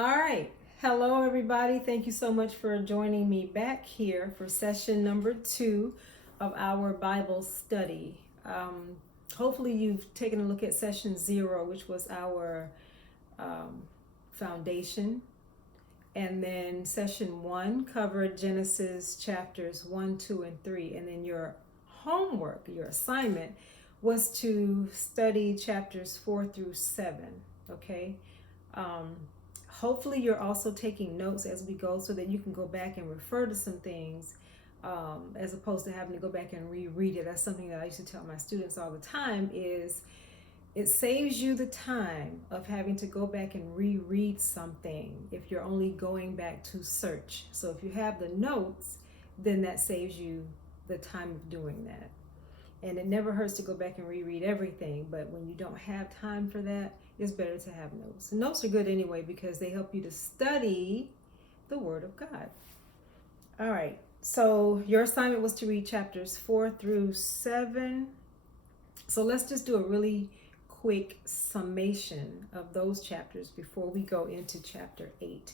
All right. Hello, everybody. Thank you so much for joining me back here for session number 2 of our Bible study. Hopefully, you've taken a look at session 0, which was our foundation. And then session 1 covered Genesis chapters 1, 2, and 3. And then your homework, your assignment, was to study chapters 4 through 7. Okay. Hopefully you're also taking notes as we go so that you can go back and refer to some things as opposed to having to go back and reread it. That's something that I used to tell my students all the time is it saves you the time of having to go back and reread something if you're only going back to search. So if you have the notes, then that saves you the time of doing that. And it never hurts to go back and reread everything, but when you don't have time for that, it's better to have notes. And notes are good anyway because they help you to study the Word of God. All right, so your assignment was to read chapters 4 through 7. So let's just do a really quick summation of those chapters before we go into chapter 8.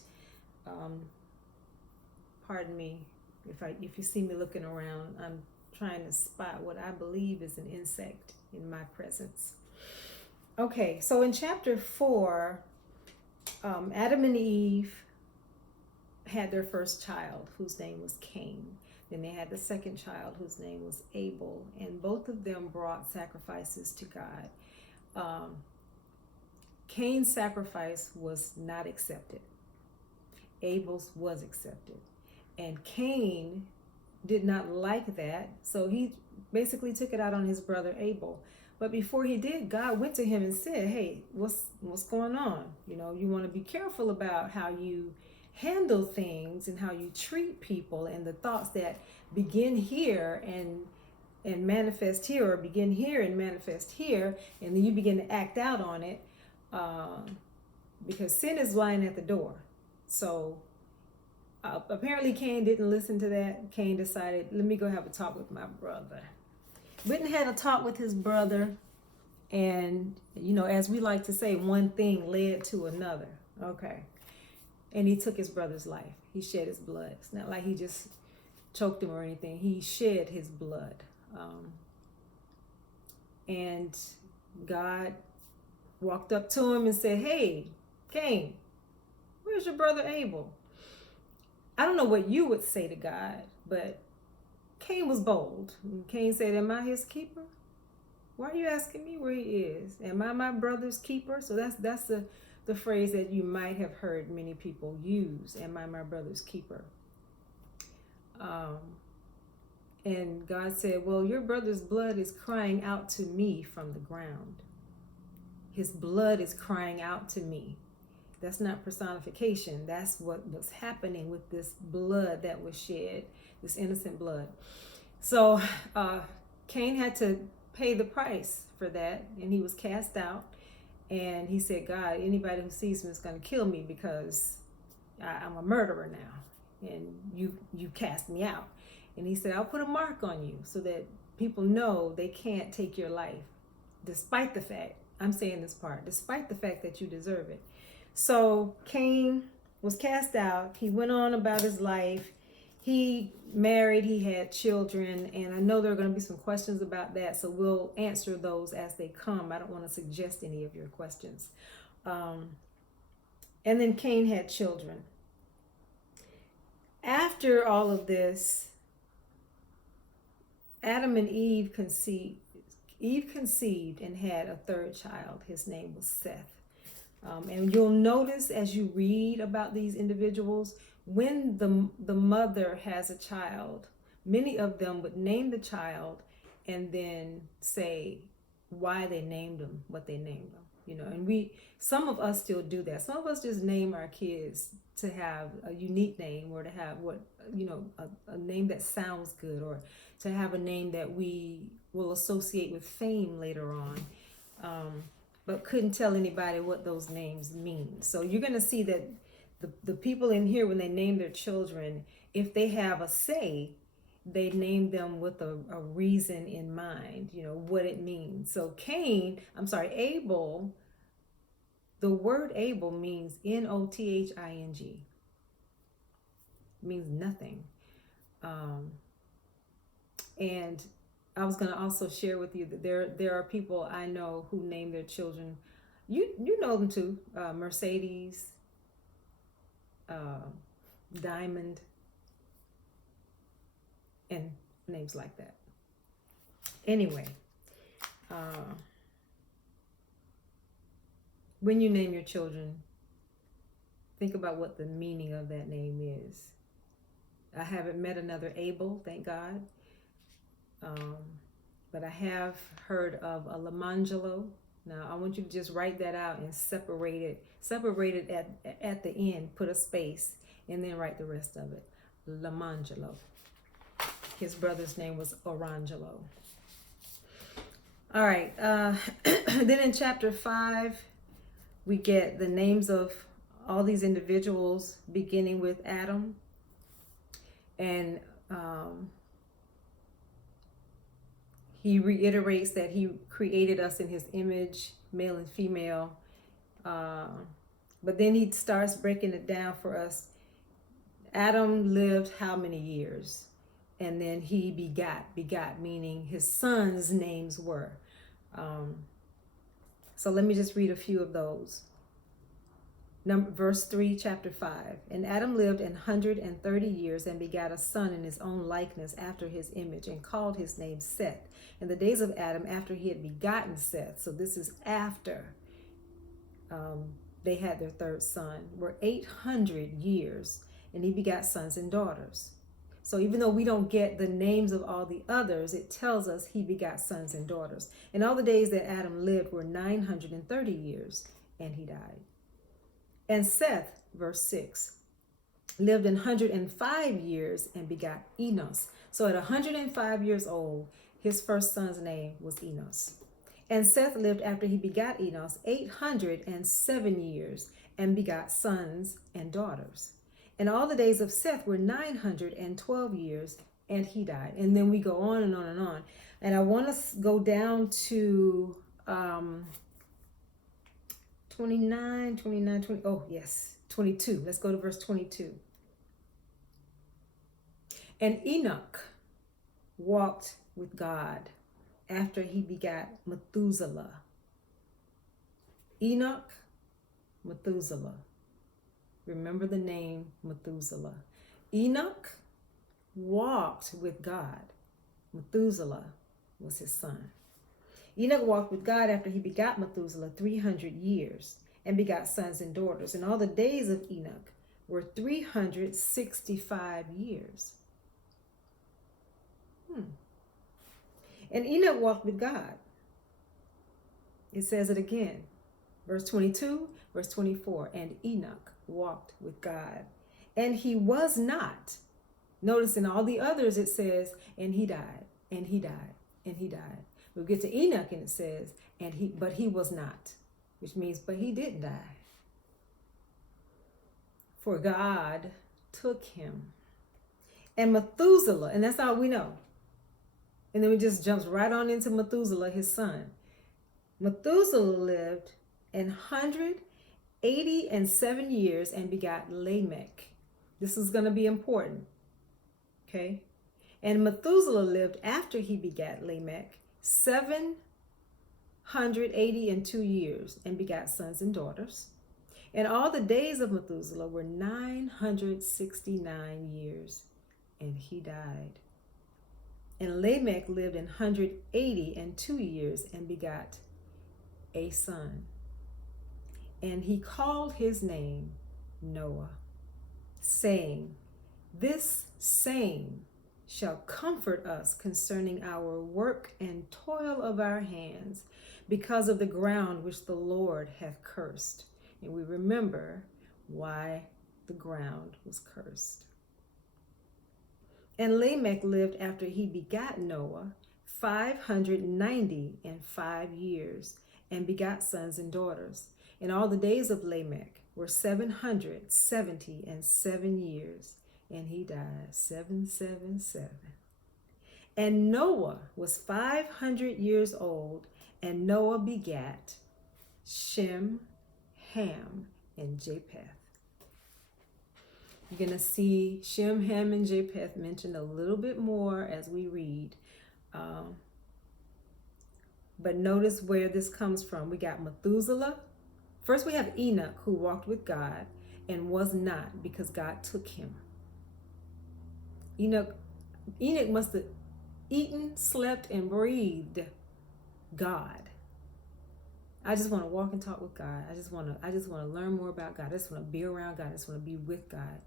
Pardon me if you see me looking around. I'm trying to spot what I believe is an insect in my presence. Okay, so in chapter 4, Adam and Eve had their first child, whose name was Cain. Then they had the second child, whose name was Abel, and both of them brought sacrifices to God. Cain's sacrifice was not accepted. Abel's was accepted. And Cain did not like that, so he basically took it out on his brother Abel. But before he did, God went to him and said, hey, what's going on? You know, you want to be careful about how you handle things and how you treat people, and the thoughts that begin here and manifest here, or begin here and manifest here, and then you begin to act out on it, because sin is lying at the door. So apparently Cain didn't listen to that. Cain decided, let me go have a talk with my brother. Went and had a talk with his brother, and as we like to say, one thing led to another. Okay. And he took his brother's life. He shed his blood. It's not like he just choked him or anything. He shed his blood. And God walked up to him and said, hey, Cain, where's your brother Abel? I don't know what you would say to God, but Cain was bold. Cain said, am I his keeper? Why are you asking me where he is? Am I my brother's keeper? So that's the phrase that you might have heard many people use. Am I my brother's keeper? And God said, well, your brother's blood is crying out to me from the ground. His blood is crying out to me. That's not personification. That's what was happening with this blood that was shed, this innocent blood. So Cain had to pay the price for that, and he was cast out. And he said, God, anybody who sees me is going to kill me because I'm a murderer now, and you cast me out. And he said, I'll put a mark on you so that people know they can't take your life, despite the fact, I'm saying this part, despite the fact that you deserve it. So Cain was cast out. He went on about his life. He married, he had children, and I know there are going to be some questions about that, so we'll answer those as they come. I don't want to suggest any of your questions. And then Cain had children. After all of this, Adam and Eve conceived. Eve conceived and had a third child. His name was Seth. And you'll notice as you read about these individuals, when the mother has a child, many of them would name the child and then say why they named them, what they named them, and some of us still do that. Some of us just name our kids to have a unique name, or to have a name that sounds good, or to have a name that we will associate with fame later on. But couldn't tell anybody what those names mean. So you're going to see that the people in here, when they name their children, if they have a say, they name them with a reason in mind, what it means. So Abel The word Abel means Nothing. Means nothing. And I was going to also share with you that there are people I know who name their children. You know them too. Mercedes, Diamond, and names like that. Anyway, when you name your children, think about what the meaning of that name is. I haven't met another Abel, thank God. But I have heard of a Lamangelo. Now I want you to just write that out and separate it at the end, put a space, and then write the rest of it. Lamangelo. His brother's name was Orangelo. All right. Then in chapter 5, we get the names of all these individuals, beginning with Adam. And he reiterates that he created us in his image, male and female. But then he starts breaking it down for us. Adam lived how many years? And then he begot, meaning his sons' names were. So let me just read a few of those. Verse 3, chapter 5. And Adam lived 130 years and begat a son in his own likeness after his image, and called his name Seth. In the days of Adam, after he had begotten Seth, so this is after they had their third son, were 800 years, and he begat sons and daughters. So even though we don't get the names of all the others, it tells us he begot sons and daughters. And all the days that Adam lived were 930 years, and he died. And Seth, verse 6, lived 105 years and begot Enos. So at 105 years old, his first son's name was Enos. And Seth lived after he begot Enos 807 years and begot sons and daughters. And all the days of Seth were 912 years, and he died. And then we go on and on and on. And I want to go down to 22. Let's go to verse 22. And Enoch walked with God after he begat Methuselah. Enoch, Methuselah. Remember the name Methuselah. Enoch walked with God. Methuselah was his son. Enoch walked with God after he begot Methuselah 300 years and begot sons and daughters. And all the days of Enoch were 365 years. And Enoch walked with God. It says it again. Verse 22, verse 24. And Enoch walked with God. And he was not. Notice in all the others it says, and he died, and he died, and he died. We'll get to Enoch and it says, but he was not, which means, but he didn't die. For God took him. And Methuselah, and that's all we know. And then we just jumps right on into Methuselah, his son. Methuselah lived 187 years and begot Lamech. This is going to be important. Okay? And Methuselah lived after he begat Lamech 782 years and begot sons and daughters. And all the days of Methuselah were 969 years, and he died. And Lamech lived 182 years and begot a son. And he called his name Noah, saying, This same shall comfort us concerning our work and toil of our hands, because of the ground which the Lord hath cursed. And we remember why the ground was cursed. And Lamech lived after he begat Noah 595 years and begot sons and daughters. And all the days of Lamech were 777 years, and he died 777. And Noah was 500 years old, and Noah begat Shem, Ham, and Japheth. You're going to see Shem, Ham, and Japheth mentioned a little bit more as we read. But notice where this comes from. We got Methuselah. First we have Enoch, who walked with God and was not because God took him. Enoch must have eaten, slept, and breathed God. I just want to walk and talk with God. I just want to learn more about God. I just want to be around God. I just want to be with God.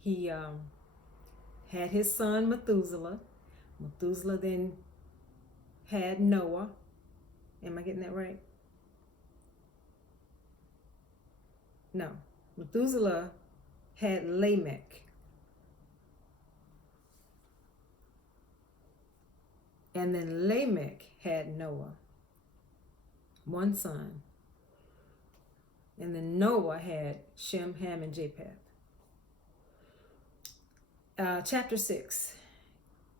He had his son Methuselah. Methuselah then had Noah. Am I getting that right? No. Methuselah had Lamech. And then Lamech had Noah, one son. And then Noah had Shem, Ham, and Japheth. Chapter 6.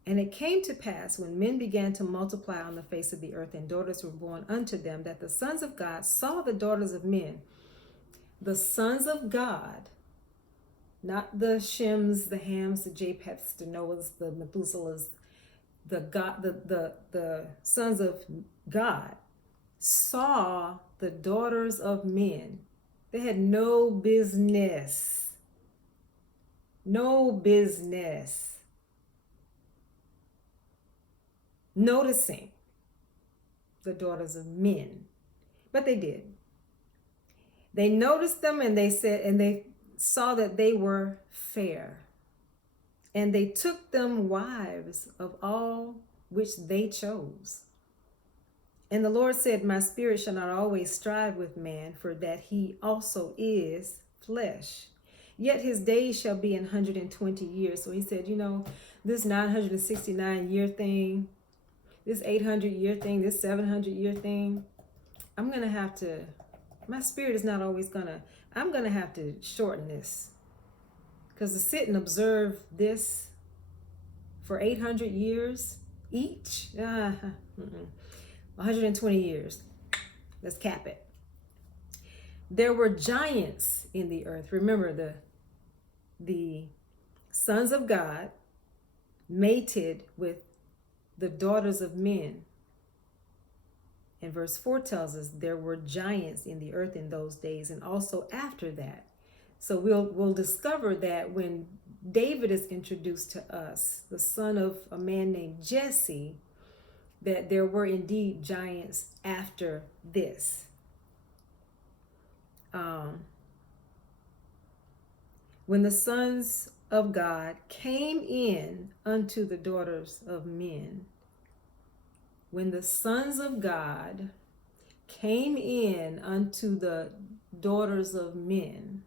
And it came to pass when men began to multiply on the face of the earth and daughters were born unto them, that the sons of God saw the daughters of men. The sons of God, not the Shems, the Hams, the Japheths, the Noahs, the Methuselahs, the sons of God saw the daughters of men. They had no business noticing the daughters of men, but they did. They noticed them, and they saw that they were fair, and they took them wives of all which they chose. And the Lord said, my spirit shall not always strive with man, for that he also is flesh. Yet his days shall be 120 years. So he said, this 969-year thing, this 800-year thing, this 700-year thing, my spirit is not always I'm going to have to shorten this. Because to sit and observe this for 800 years each, 120 years, let's cap it. There were giants in the earth. Remember, the sons of God mated with the daughters of men. And verse 4 tells us there were giants in the earth in those days and also after that. So we'll discover that when David is introduced to us, the son of a man named Jesse, that there were indeed giants after this. When the sons of God came in unto the daughters of men, when the sons of God came in unto the daughters of men,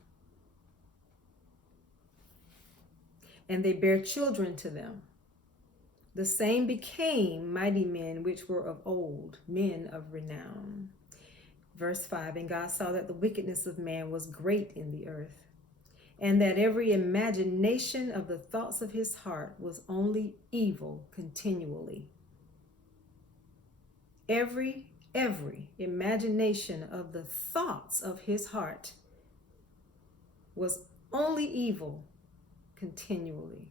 and they bare children to them, the same became mighty men which were of old, men of renown. Verse 5, and God saw that the wickedness of man was great in the earth, and that every imagination of the thoughts of his heart was only evil continually. Every imagination of the thoughts of his heart was only evil continually.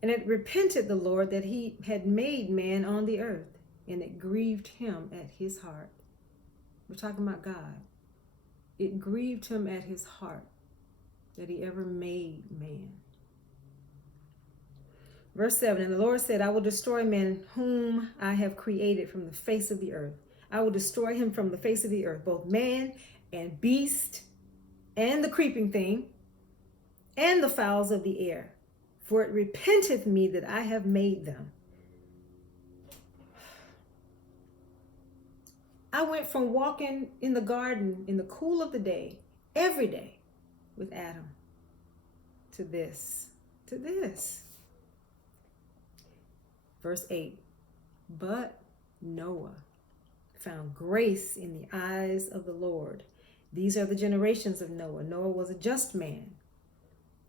And it repented the Lord that he had made man on the earth, and it grieved him at his heart. We're talking about God. It grieved him at his heart that he ever made man. Verse 7, and the Lord said, I will destroy man whom I have created from the face of the earth. I will destroy him from the face of the earth, both man and beast and the creeping thing and the fowls of the air. For it repenteth me that I have made them. I went from walking in the garden in the cool of the day, every day, with Adam, to this. Verse 8, but Noah found grace in the eyes of the Lord. These are the generations of Noah. Noah was a just man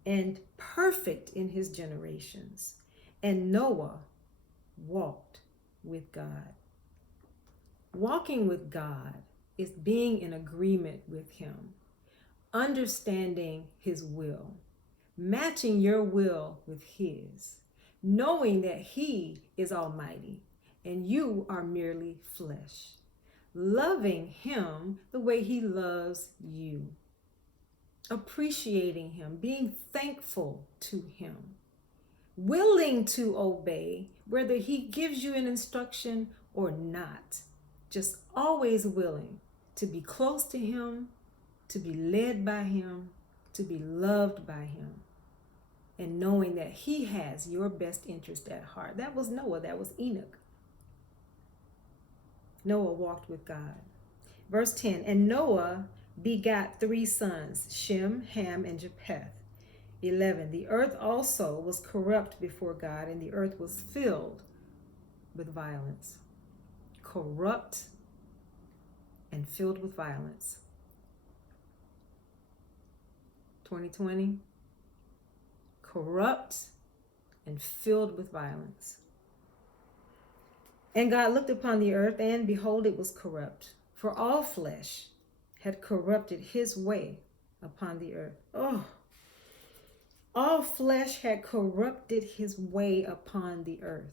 and perfect in his generations. And Noah walked with God. Walking with God is being in agreement with Him, understanding His will, matching your will with His, knowing that He is almighty and you are merely flesh, loving Him the way He loves you, appreciating Him, being thankful to Him, willing to obey whether He gives you an instruction or not, just always willing to be close to Him, to be led by Him, to be loved by Him, and knowing that He has your best interest at heart. That was Noah, that was Enoch. Noah walked with God. Verse 10, and Noah begat 3 sons, Shem, Ham, and Japheth. 11, the earth also was corrupt before God, and the earth was filled with violence. Corrupt and filled with violence. 2020, corrupt and filled with violence. And God looked upon the earth, and behold, it was corrupt, for all flesh had corrupted his way upon the earth. Oh, all flesh had corrupted his way upon the earth.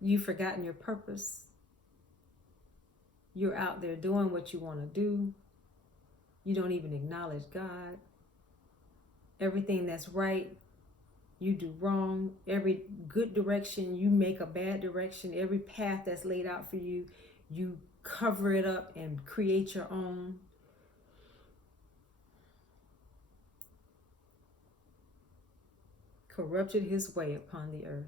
You've forgotten your purpose. You're out there doing what you want to do. You don't even acknowledge God. Everything that's right, you do wrong. Every good direction, you make a bad direction. Every path that's laid out for you, you cover it up and create your own. Corrupted his way upon the earth.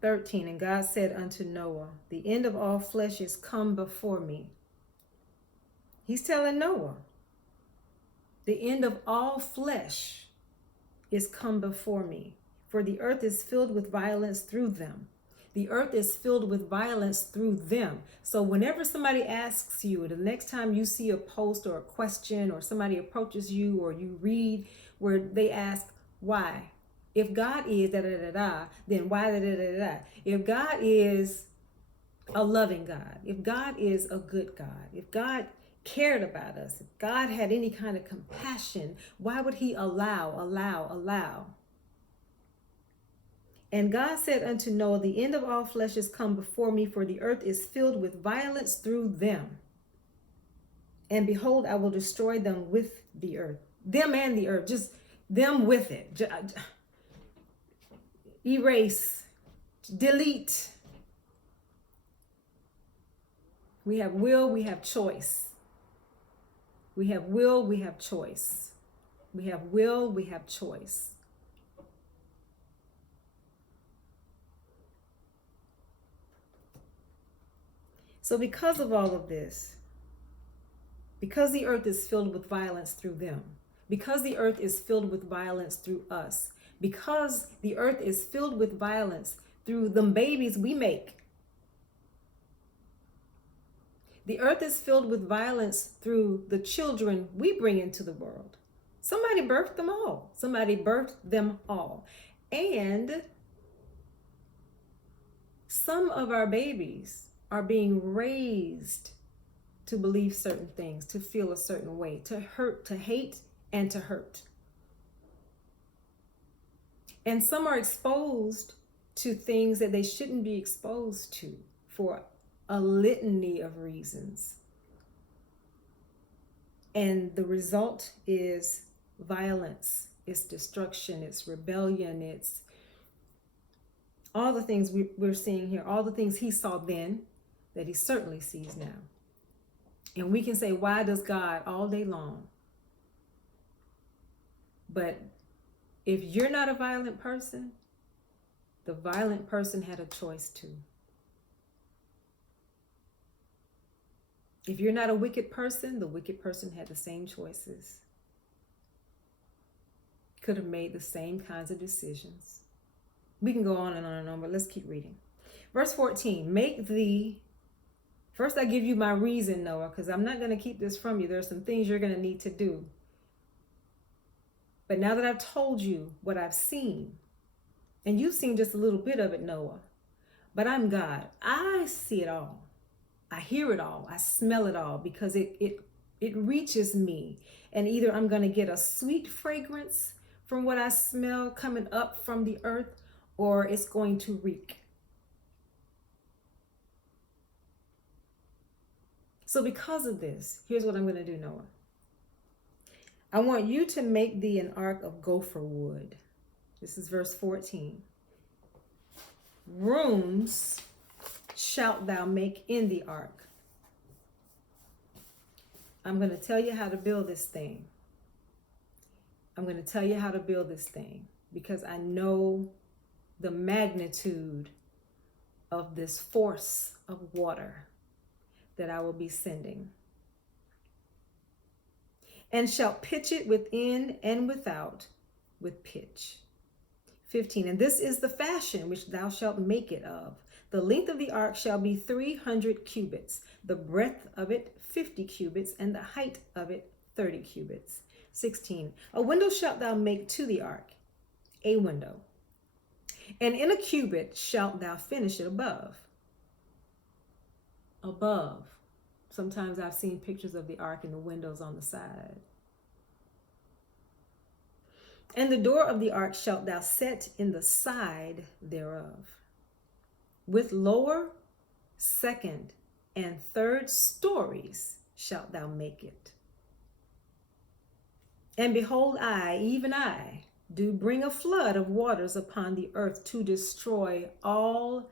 13, and God said unto Noah, the end of all flesh is come before me. He's telling Noah, the end of all flesh is come before me, for the earth is filled with violence through them. The earth is filled with violence through them. So whenever somebody asks you, the next time you see a post or a question, or somebody approaches you, or you read where they ask, why? If God is da-da-da-da, then why da-da-da-da? If God is a loving God, if God is a good God, if God cared about us, if God had any kind of compassion, why would he allow? And God said unto Noah, the end of all flesh is come before me, for the earth is filled with violence through them. And behold, I will destroy them with the earth. Them and the earth, just them with it. Erase, delete. We have will, we have choice. We have will, we have choice. We have will, we have choice. So because of all of this, because the earth is filled with violence through them, because the earth is filled with violence through us, because the earth is filled with violence through them babies we make, the earth is filled with violence through the children we bring into the world. Somebody birthed them all. Somebody birthed them all. And some of our babies are being raised to believe certain things, to feel a certain way, to hurt, to hate, and to hurt. And some are exposed to things that they shouldn't be exposed to for a litany of reasons. And the result is violence, it's destruction, it's rebellion, it's all the things we're seeing here, all the things he saw then that he certainly sees now. And we can say, why does God all day long? But if you're not a violent person, the violent person had a choice too. If you're not a wicked person, the wicked person had the same choices. Could have made the same kinds of decisions. We can go on and on and on, but let's keep reading. Verse 14, first I give you my reason, Noah, because I'm not going to keep this from you. There are some things you're going to need to do. But now that I've told you what I've seen, and you've seen just a little bit of it, Noah, but I'm God. I see it all. I hear it all. I smell it all because it reaches me. And either I'm going to get a sweet fragrance from what I smell coming up from the earth, or it's going to reek. So because of this, here's what I'm going to do, Noah. I want you to make thee an ark of gopher wood. This is verse 14. Rooms shalt thou make in the ark. I'm going to tell you how to build this thing. I'm going to tell you how to build this thing because I know the magnitude of this force of water that I will be sending. And shalt pitch it within and without with pitch. 15. And this is the fashion which thou shalt make it of. The length of the ark shall be 300 cubits, the breadth of it 50 cubits, and the height of it 30 cubits. 16. A window shalt thou make to the ark, a window. And in a cubit shalt thou finish it above. Above. Sometimes I've seen pictures of the ark and the windows on the side. And the door of the ark shalt thou set in the side thereof. With lower, second, and third stories shalt thou make it. And behold, I, even I, do bring a flood of waters upon the earth to destroy all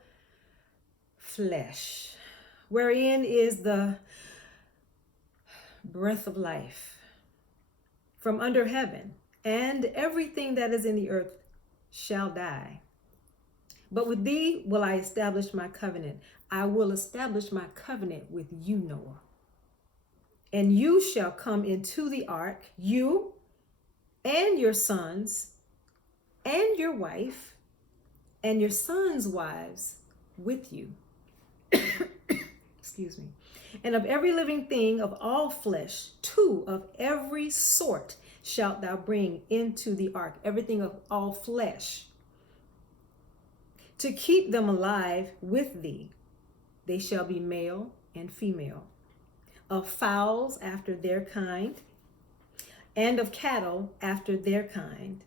flesh, wherein is the breath of life from under heaven, and everything that is in the earth shall die. But with thee will I establish my covenant. I will establish my covenant with you, Noah. And you shall come into the ark, you and your sons and your wife and your sons' wives with you. Excuse me. And of every living thing of all flesh, 2 of every sort shalt thou bring into the ark, everything of all flesh, to keep them alive with thee. They shall be male and female, of fowls after their kind, and of cattle after their kind,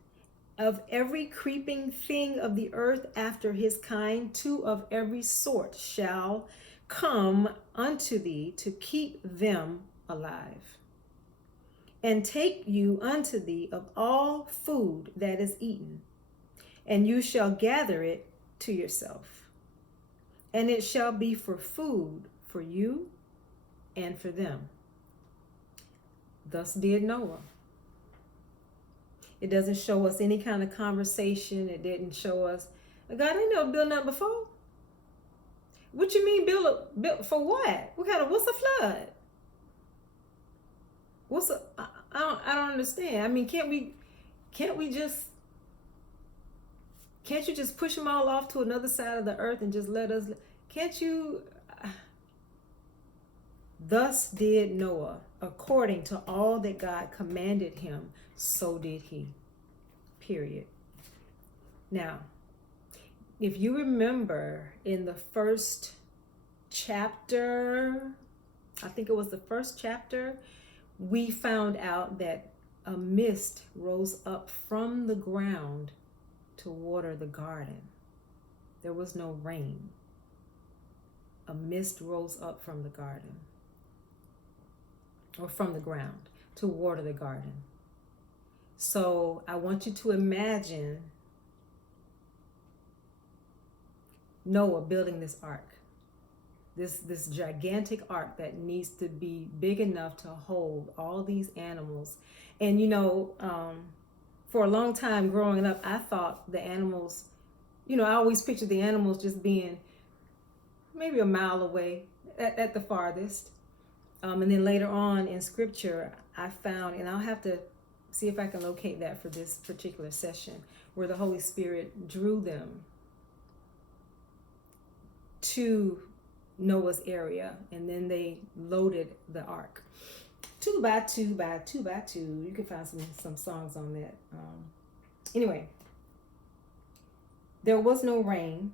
of every creeping thing of the earth after his kind, 2 of every sort shall come unto thee to keep them alive. And take you unto thee of all food that is eaten, and you shall gather it to yourself. And it shall be for food for you and for them. Thus did Noah. It doesn't show us any kind of conversation. It didn't show us, God, I never built nothing before. What you mean build for what? What's a flood? I don't understand. I mean, can't you just push them all off to another side of the earth and just let us, can't you? Thus did Noah, according to all that God commanded him, so did he. Period. Now, if you remember in the first chapter, I think it was the first chapter, we found out that a mist rose up from the ground to water the garden. There was no rain. A mist rose up from the garden, or from the ground, to water the garden. So I want you to imagine Noah building this ark, this gigantic ark that needs to be big enough to hold all these animals. And for a long time growing up, I thought the animals, I always pictured the animals just being maybe a mile away at the farthest. And then later on in scripture, I found, and I'll have to see if I can locate that for this particular session, where the Holy Spirit drew them to Noah's area, and then they loaded the ark. Two by two by two by two. You can find some songs on that. Anyway, there was no rain.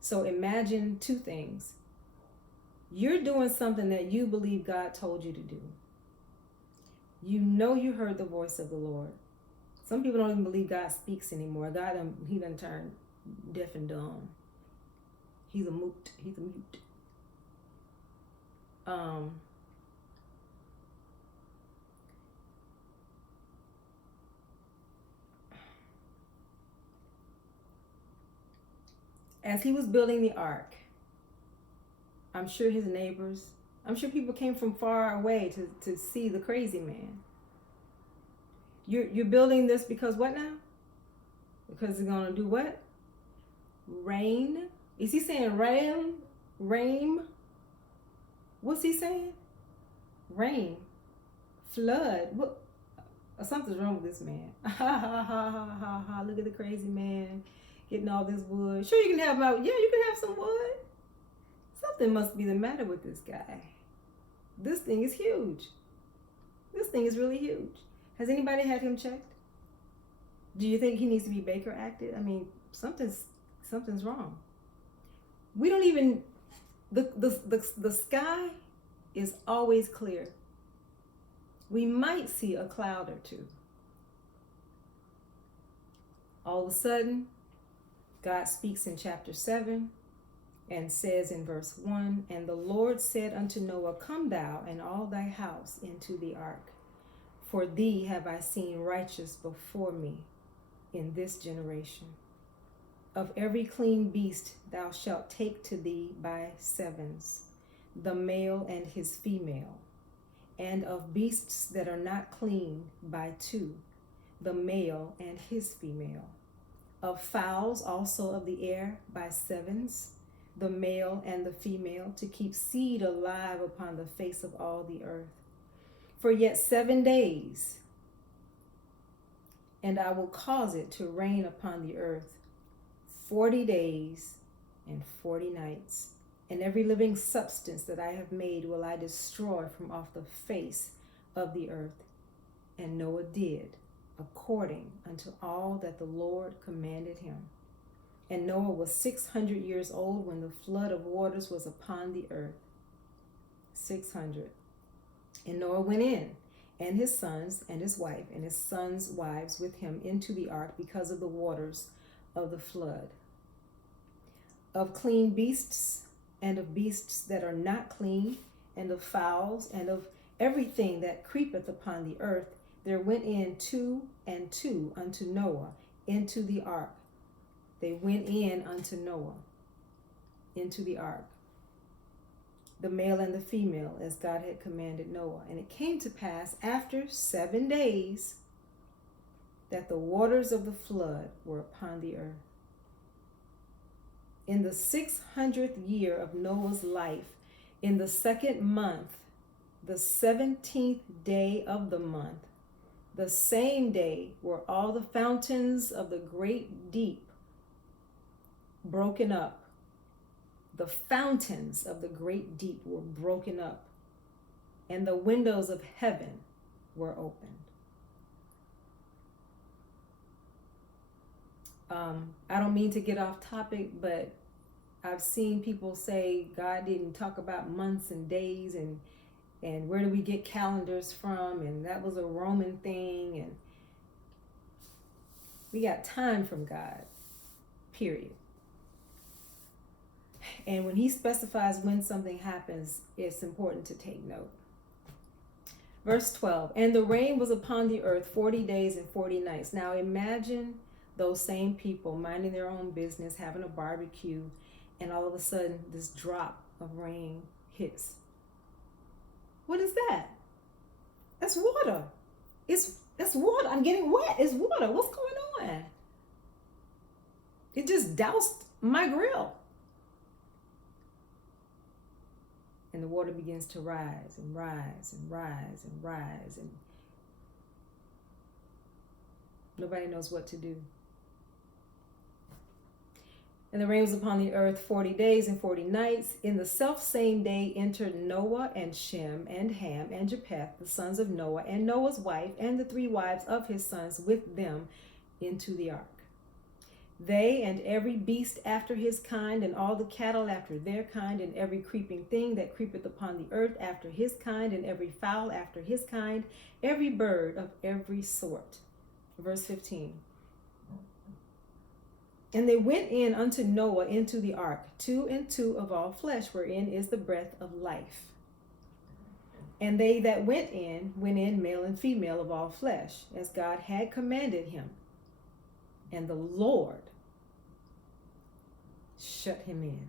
So imagine two things. You're doing something that you believe God told you to do. You know you heard the voice of the Lord. Some people don't even believe God speaks anymore. He done turned deaf and dumb. He's a mute. As he was building the ark, I'm sure his neighbors, I'm sure people came from far away to see the crazy man. You're building this because what now? Because it's going to do what? Rain? Is he saying rain? Rain? What's he saying? Rain. Flood. What? Something's wrong with this man. Ha ha ha ha ha ha. Look at the crazy man getting all this wood. Sure, you can have you can have some wood. Something must be the matter with this guy. This thing is huge. This thing is really huge. Has anybody had him checked? Do you think he needs to be Baker acted? I mean, something's wrong. We don't even the sky is always clear. We might see a cloud or two. All of a sudden, God speaks in chapter 7 and says in verse 1, "And the Lord said unto Noah, Come thou and all thy house into the ark, for thee have I seen righteous before me in this generation. Of every clean beast thou shalt take to thee by sevens, the male and his female, and of beasts that are not clean by two, the male and his female. Of fowls also of the air by sevens, the male and the female, to keep seed alive upon the face of all the earth. For yet 7 days, and I will cause it to rain upon the earth 40 days and 40 nights. And every living substance that I have made will I destroy from off the face of the earth. And Noah did according unto all that the Lord commanded him. And Noah was 600 years old when the flood of waters was upon the earth. 600. And Noah went in, and his sons and his wife and his sons' wives with him into the ark because of the waters of the flood. Of clean beasts and of beasts that are not clean, and of fowls, and of everything that creepeth upon the earth, there went in 2 and 2 unto Noah into the ark. They went in unto Noah into the ark, the male and the female, as God had commanded Noah. And it came to pass after 7 days that the waters of the flood were upon the earth. In the 600th year of Noah's life, in the 2nd month, the 17th day of the month, the same day were all the fountains of the great deep broken up. The fountains of the great deep were broken up, and the windows of heaven were opened. I don't mean to get off topic, but I've seen people say God didn't talk about months and days and where do we get calendars from, and that was a Roman thing, and we got time from God, period. And when he specifies when something happens, it's important to take note. Verse 12, and the rain was upon the earth 40 days and 40 nights. Now imagine those same people minding their own business, having a barbecue, and all of a sudden this drop of rain hits. What is that? That's water. That's water. I'm getting wet. It's water. What's going on? It just doused my grill. And the water begins to rise and rise and rise and rise, and nobody knows what to do. And the rain was upon the earth 40 days and 40 nights. In the selfsame day entered Noah and Shem and Ham and Japheth, the sons of Noah, and Noah's wife, and the 3 wives of his sons with them into the ark. They and every beast after his kind, and all the cattle after their kind, and every creeping thing that creepeth upon the earth after his kind, and every fowl after his kind, every bird of every sort. Verse 15. And they went in unto Noah into the ark, 2 and 2 of all flesh, wherein is the breath of life. And they that went in, male and female of all flesh, as God had commanded him. And the Lord shut him in.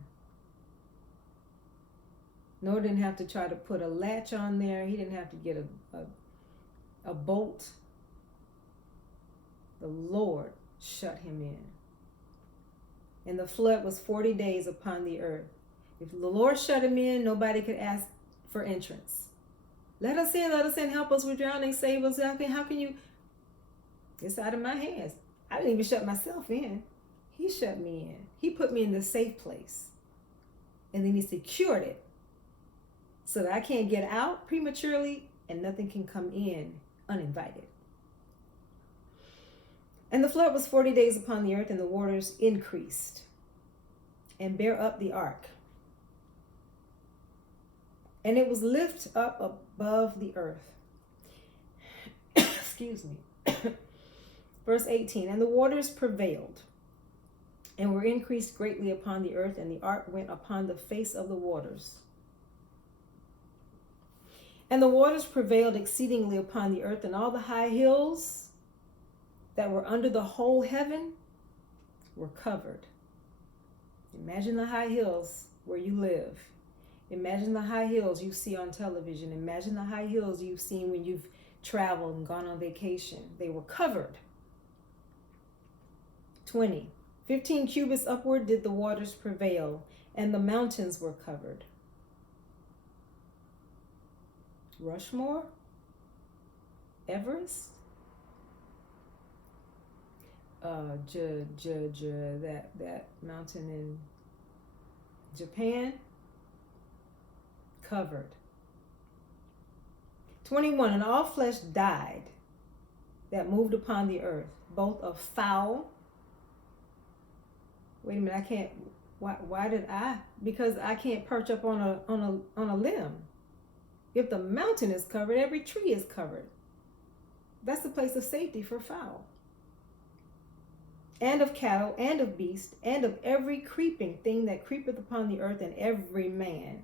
Noah didn't have to try to put a latch on there. He didn't have to get a bolt. The Lord shut him in. And the flood was 40 days upon the earth. If the Lord shut him in, nobody could ask for entrance. Let us in, help us, we're drowning, save us. How can you? It's out of my hands. I didn't even shut myself in. He shut me in. He put me in the safe place. And then he secured it so that I can't get out prematurely and nothing can come in uninvited. And the flood was 40 days upon the earth, and the waters increased and bare up the ark. And it was lifted up above the earth. Excuse me. Verse 18, and the waters prevailed and were increased greatly upon the earth, and the ark went upon the face of the waters. And the waters prevailed exceedingly upon the earth, and all the high hills that were under the whole heaven were covered. Imagine the high hills where you live. Imagine the high hills you see on television. Imagine the high hills you've seen when you've traveled and gone on vacation. They were covered. 20. 15 cubits upward did the waters prevail, and the mountains were covered. Rushmore? Everest? That mountain in Japan, covered. 21, and all flesh died that moved upon the earth, both of fowl. Wait a minute, I can't. Why did I? Because I can't perch up on a limb. If the mountain is covered, every tree is covered. That's the place of safety for fowl. And of cattle, and of beast, and of every creeping thing that creepeth upon the earth, and every man,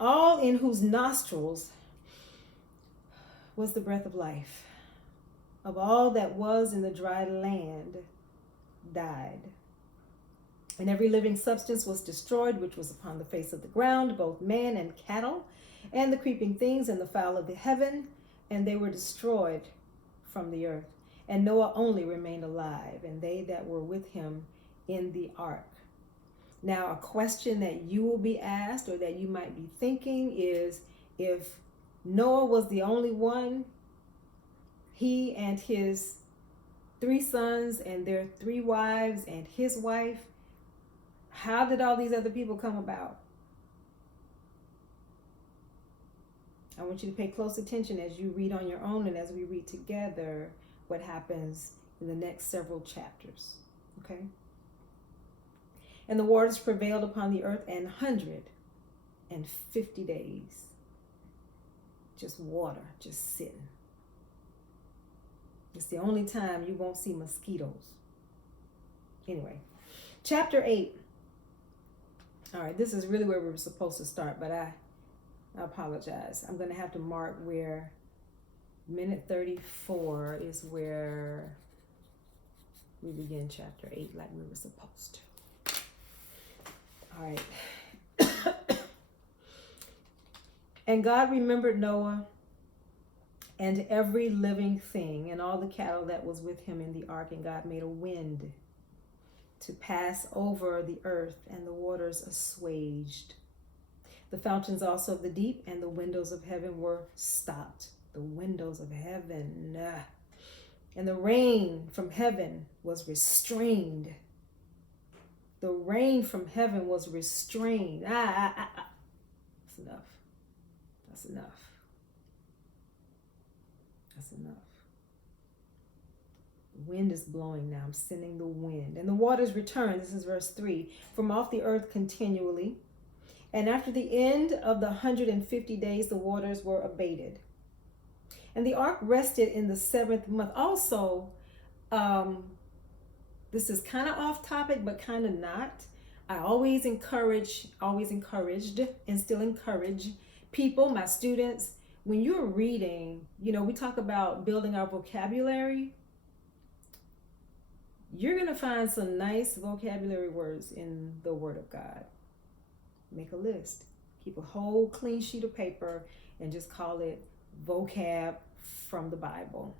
all in whose nostrils was the breath of life. Of all that was in the dry land died. And every living substance was destroyed, which was upon the face of the ground, both man and cattle, and the creeping things, and the fowl of the heaven, and they were destroyed from the earth. And Noah only remained alive, and they that were with him in the ark. Now, a question that you will be asked, or that you might be thinking, is if Noah was the only one, he and his 3 sons and their 3 wives and his wife, how did all these other people come about? I want you to pay close attention as you read on your own and as we read together what happens in the next several chapters. Okay? And the waters prevailed upon the earth 150 days. Just water, just sitting. It's the only time you won't see mosquitoes. Anyway, chapter 8. All right, this is really where we were supposed to start, but I apologize. I'm going to have to mark where minute 34 is where we begin chapter 8 like we were supposed to. All right. And God remembered Noah and every living thing and all the cattle that was with him in the ark, and God made a wind to pass over the earth, and the waters assuaged. The fountains also of the deep and the windows of heaven were stopped. The windows of heaven. And the rain from heaven was restrained. The rain from heaven was restrained. That's enough. That's enough. That's enough. The wind is blowing now. I'm sending the wind. And the waters returned. This is verse 3. From off the earth continually. And after the end of the 150 days, the waters were abated. And the ark rested in the 7th month. Also, this is kind of off topic, but kind of not. I always encouraged, and still encourage people, my students, when you're reading, we talk about building our vocabulary. You're going to find some nice vocabulary words in the Word of God. Make a list. Keep a whole clean sheet of paper and just call it vocab from the Bible.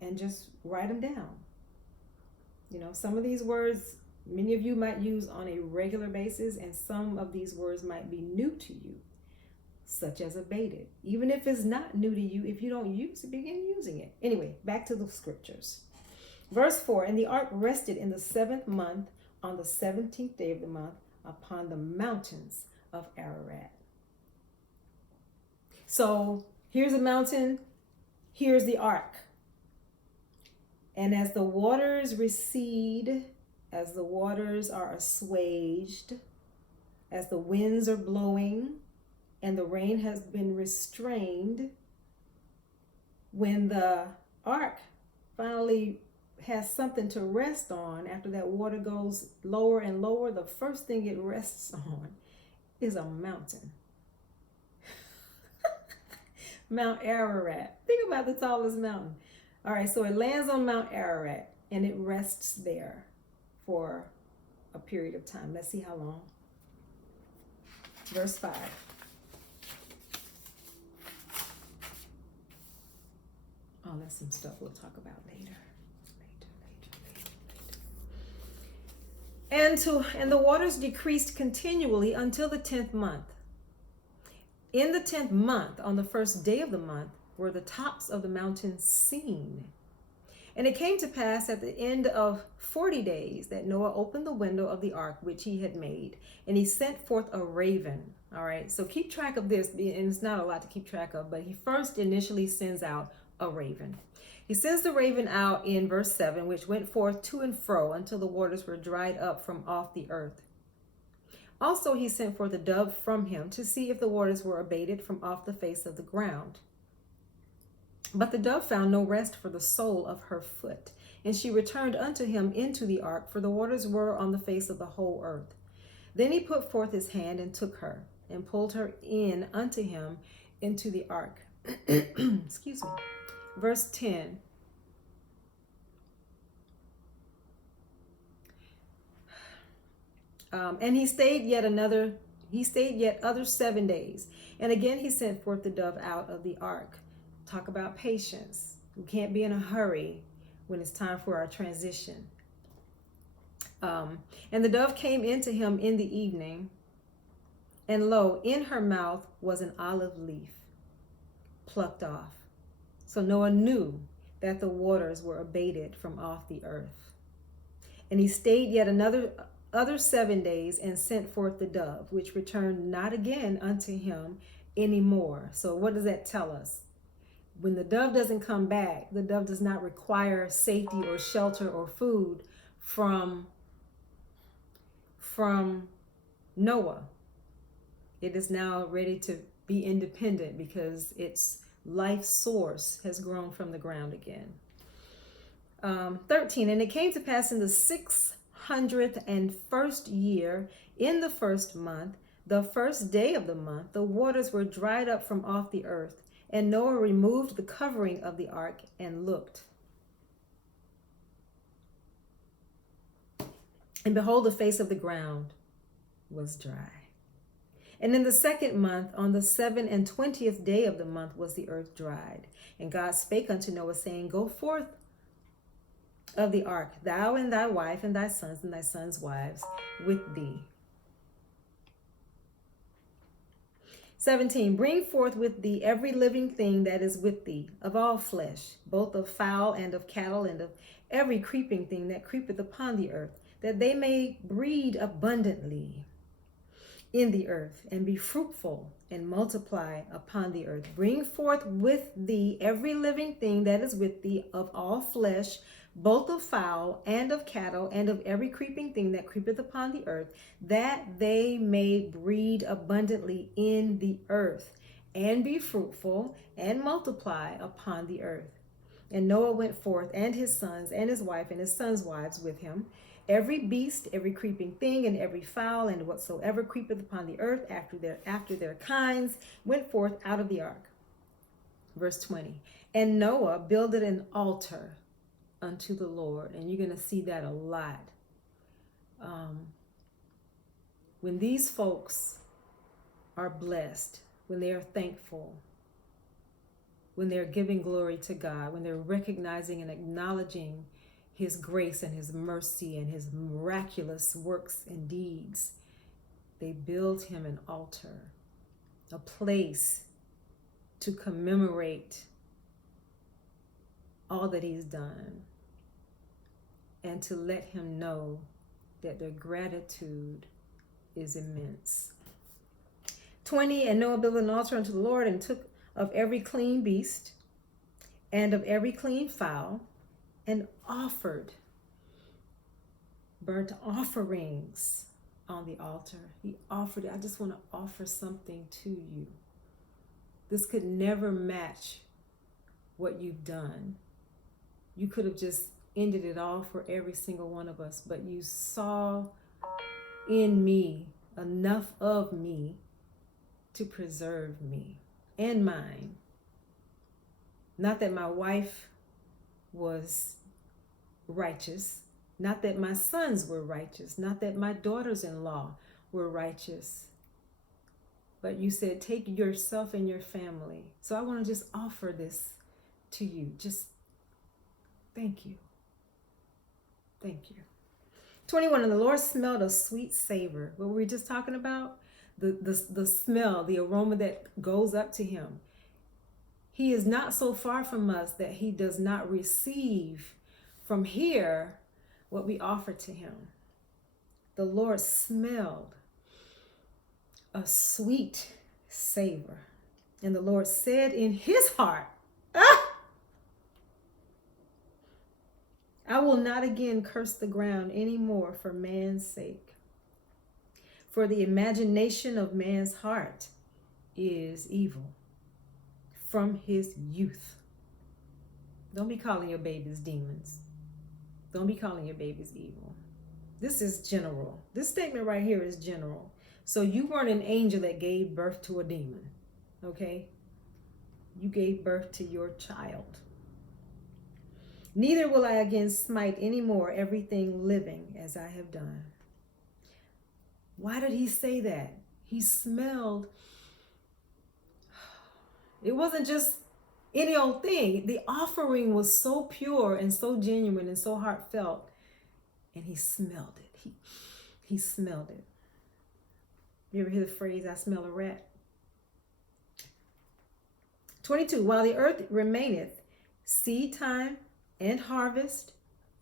And just write them down. Some of these words, many of you might use on a regular basis, and some of these words might be new to you, such as abated. Even if it's not new to you, if you don't use it, begin using it. Anyway, back to the scriptures. Verse 4, and the ark rested in the 7th month on the 17th day of the month upon the mountains of Ararat. So here's a mountain, here's the ark. And as the waters recede, as the waters are assuaged, as the winds are blowing, and the rain has been restrained, when the ark finally has something to rest on, after that water goes lower and lower, the first thing it rests on is a mountain. Mount Ararat. Think about the tallest mountain. All right, so it lands on Mount Ararat and it rests there for a period of time. Let's see how long. Verse 5. Oh, that's some stuff we'll talk about later. And the waters decreased continually until the 10th month. In the 10th month, on the first day of the month, were the tops of the mountains seen. And it came to pass at the end of 40 days that Noah opened the window of the ark which he had made, and he sent forth a raven. All right, so keep track of this, and it's not a lot to keep track of, but he first initially sends out a raven. He sends the raven out in verse 7, which went forth to and fro until the waters were dried up from off the earth. Also he sent forth a dove from him to see if the waters were abated from off the face of the ground. But the dove found no rest for the sole of her foot, and she returned unto him into the ark, for the waters were on the face of the whole earth. Then he put forth his hand and took her, and pulled her in unto him into the ark. Excuse me. Verse 10. And he stayed yet other 7 days. And again he sent forth the dove out of the ark. Talk about patience. We can't be in a hurry when it's time for our transition. And the dove came into him in the evening, and lo, in her mouth was an olive leaf plucked off. So Noah knew that the waters were abated from off the earth. And he stayed yet other 7 days and sent forth the dove, which returned not again unto him any more. So what does that tell us? When the dove doesn't come back, the dove does not require safety or shelter or food from Noah. It is now ready to be independent because its life source has grown from the ground again. 13, and it came to pass in the 601st year, in the 1st month, the 1st day of the month, the waters were dried up from off the earth. And Noah removed the covering of the ark and looked. And behold, the face of the ground was dry. And in the 2nd month, on the 27th day of the month, was the earth dried. And God spake unto Noah, saying, Go forth of the ark, thou and thy wife and thy sons' wives with thee. 17, bring forth with thee every living thing that is with thee, of all flesh, both of fowl and of cattle, and of every creeping thing that creepeth upon the earth, that they may breed abundantly in the earth, and be fruitful and multiply upon the earth. Bring forth with thee every living thing that is with thee of all flesh, both of fowl and of cattle, and of every creeping thing that creepeth upon the earth, that they may breed abundantly in the earth, and be fruitful and multiply upon the earth. And Noah went forth, and his sons, and his wife, and his sons' wives with him. Every beast, every creeping thing, and every fowl, and whatsoever creepeth upon the earth after their kinds, went forth out of the ark. Verse 20. And Noah builded an altar unto the Lord. And you're going to see that a lot. When these folks are blessed, when they are thankful, when they're giving glory to God, when they're recognizing and acknowledging his grace and his mercy and his miraculous works and deeds, they build him an altar, a place to commemorate all that he's done, and to let him know that their gratitude is immense. 20, and Noah built an altar unto the Lord, and took of every clean beast and of every clean fowl, and offered burnt offerings on the altar. He offered it. I just want to offer something to you. This could never match what you've done. You could have just ended it all for every single one of us, but you saw in me enough of me to preserve me and mine. Not that my wife was righteous, not that my sons were righteous, not that my daughters-in-law were righteous, but you said, take yourself and your family. So I want to just offer this to you. Just thank you. Thank you. 21, and the Lord smelled a sweet savor. What were we just talking about? The smell, the aroma that goes up to him. He is not so far from us that he does not receive from here what we offer to him. The Lord smelled a sweet savor. And the Lord said in his heart, I will not again curse the ground anymore for man's sake. For the imagination of man's heart is evil from his youth. Don't be calling your babies demons. Don't be calling your babies evil. This is general. This statement right here is general. So you weren't an angel that gave birth to a demon, okay? You gave birth to your child. Neither will I again smite any more everything living as I have done. Why did he say that? He smelled. It wasn't just any old thing. The offering was so pure and so genuine and so heartfelt. And he smelled it. He smelled it. You ever hear the phrase, I smell a rat? 22, while the earth remaineth, seed time and harvest,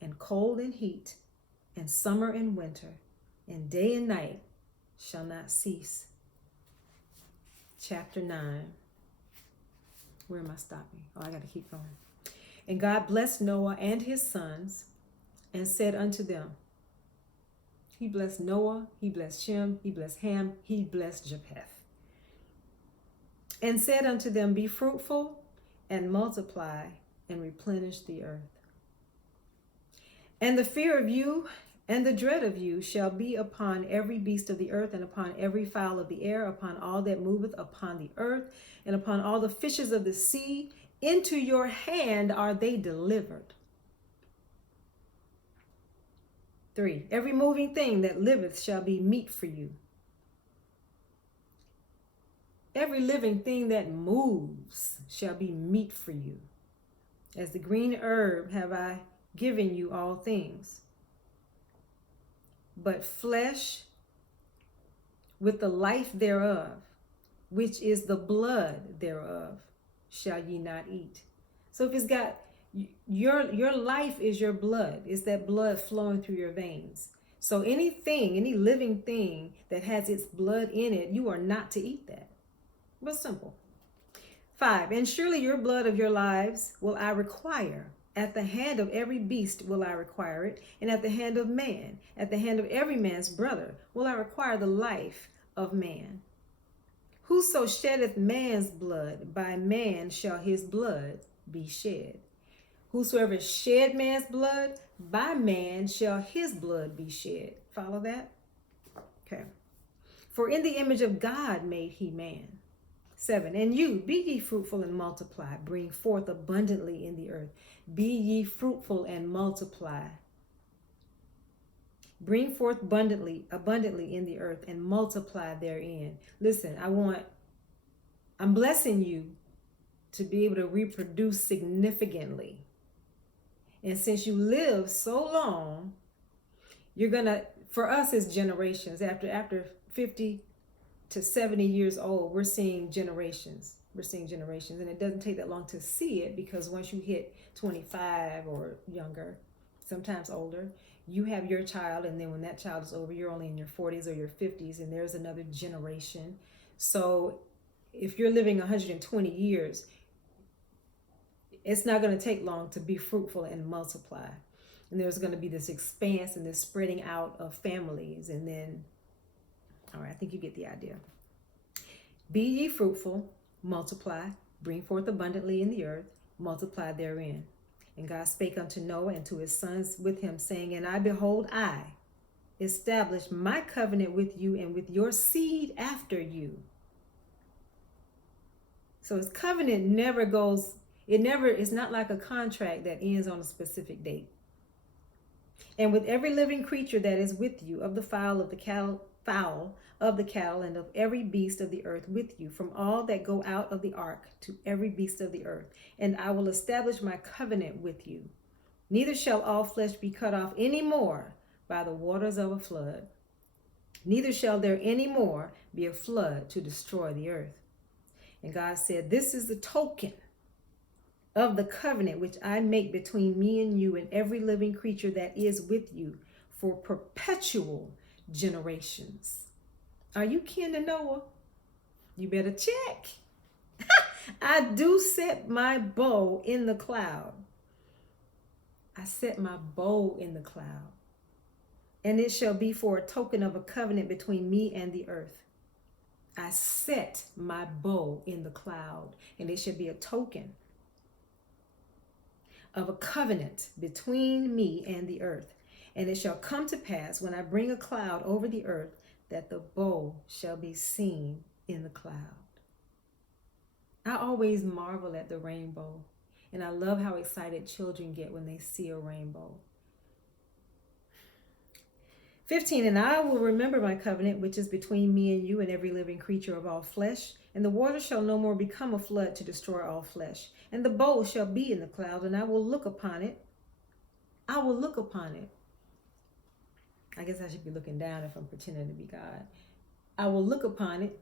and cold and heat, and summer and winter, and day and night shall not cease. Chapter 9. Where am I stopping? Oh, I got to keep going. And God blessed Noah and his sons, and said unto them, he blessed Noah, he blessed Shem, he blessed Ham, he blessed Japheth, and said unto them, be fruitful and multiply and replenish the earth. And the fear of you and the dread of you shall be upon every beast of the earth, and upon every fowl of the air, upon all that moveth upon the earth, and upon all the fishes of the sea. Into your hand are they delivered. 3, every moving thing that liveth shall be meat for you. Every living thing that moves shall be meat for you. As the green herb have I given you all things. But flesh with the life thereof, which is the blood thereof, shall ye not eat. So if it's got, your life is your blood. It's that blood flowing through your veins. So anything, any living thing that has its blood in it, you are not to eat that. Real simple. 5, and surely your blood of your lives will I require. At the hand of every beast will I require it, and at the hand of man, at the hand of every man's brother, will I require the life of man. Whoso sheddeth man's blood, by man shall his blood be shed. Whosoever shed man's blood, by man shall his blood be shed. Follow that? Okay. For in the image of God made he man. 7, and you, be ye fruitful and multiply, bring forth abundantly in the earth. Be ye fruitful and multiply. Bring forth abundantly in the earth and multiply therein. Listen, I'm blessing you to be able to reproduce significantly. And since you live so long, for us it's generations. After 50 to 70 years old, we're seeing generations. And it doesn't take that long to see it, because once you hit 25 or younger, sometimes older, you have your child, and then when that child is over, you're only in your 40s or your 50s, and there's another generation. So if you're living 120 years, it's not going to take long to be fruitful and multiply. And there's going to be this expanse and this spreading out of families. And then, all right, I think you get the idea. Be ye fruitful, multiply, bring forth abundantly in the earth, multiply therein. And God spake unto Noah and to his sons with him, saying, and I, behold, I establish my covenant with you and with your seed after you. So his covenant never goes, it's not like a contract that ends on a specific date. And with every living creature that is with you, of the fowl of the cattle, and of every beast of the earth with you, from all that go out of the ark to every beast of the earth. And I will establish my covenant with you. Neither shall all flesh be cut off any more by the waters of a flood. Neither shall there any more be a flood to destroy the earth. And God said, this is the token of the covenant which I make between me and you and every living creature that is with you for perpetual generations. Are you kin to Noah? You better check. I do set my bow in the cloud. I set my bow in the cloud. And it shall be for a token of a covenant between me and the earth. I set my bow in the cloud, and it shall be a token of a covenant between me and the earth. And it shall come to pass, when I bring a cloud over the earth, that the bow shall be seen in the cloud. I always marvel at the rainbow, and I love how excited children get when they see a rainbow. 15, and I will remember my covenant, which is between me and you and every living creature of all flesh. And the water shall no more become a flood to destroy all flesh. And the bow shall be in the cloud, and I will look upon it. I will look upon it. I guess I should be looking down if I'm pretending to be God. I will look upon it,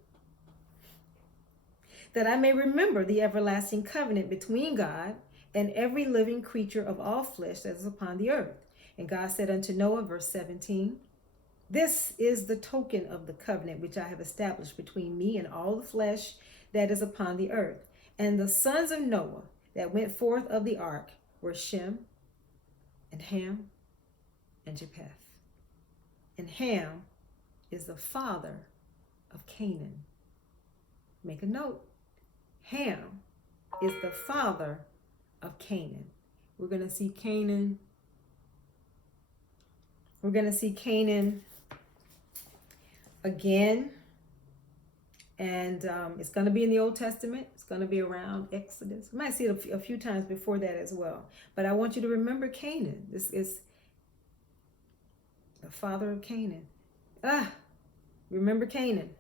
that I may remember the everlasting covenant between God and every living creature of all flesh that is upon the earth. And God said unto Noah, verse 17, this is the token of the covenant which I have established between me and all the flesh that is upon the earth. And the sons of Noah that went forth of the ark were Shem and Ham and Japheth. And Ham is the father of Canaan. Make a note. Ham is the father of Canaan. We're going to see Canaan. We're going to see Canaan again. And it's going to be in the Old Testament. It's going to be around Exodus. You might see it a few times before that as well. But I want you to remember Canaan. This is the father of Canaan. Remember Canaan.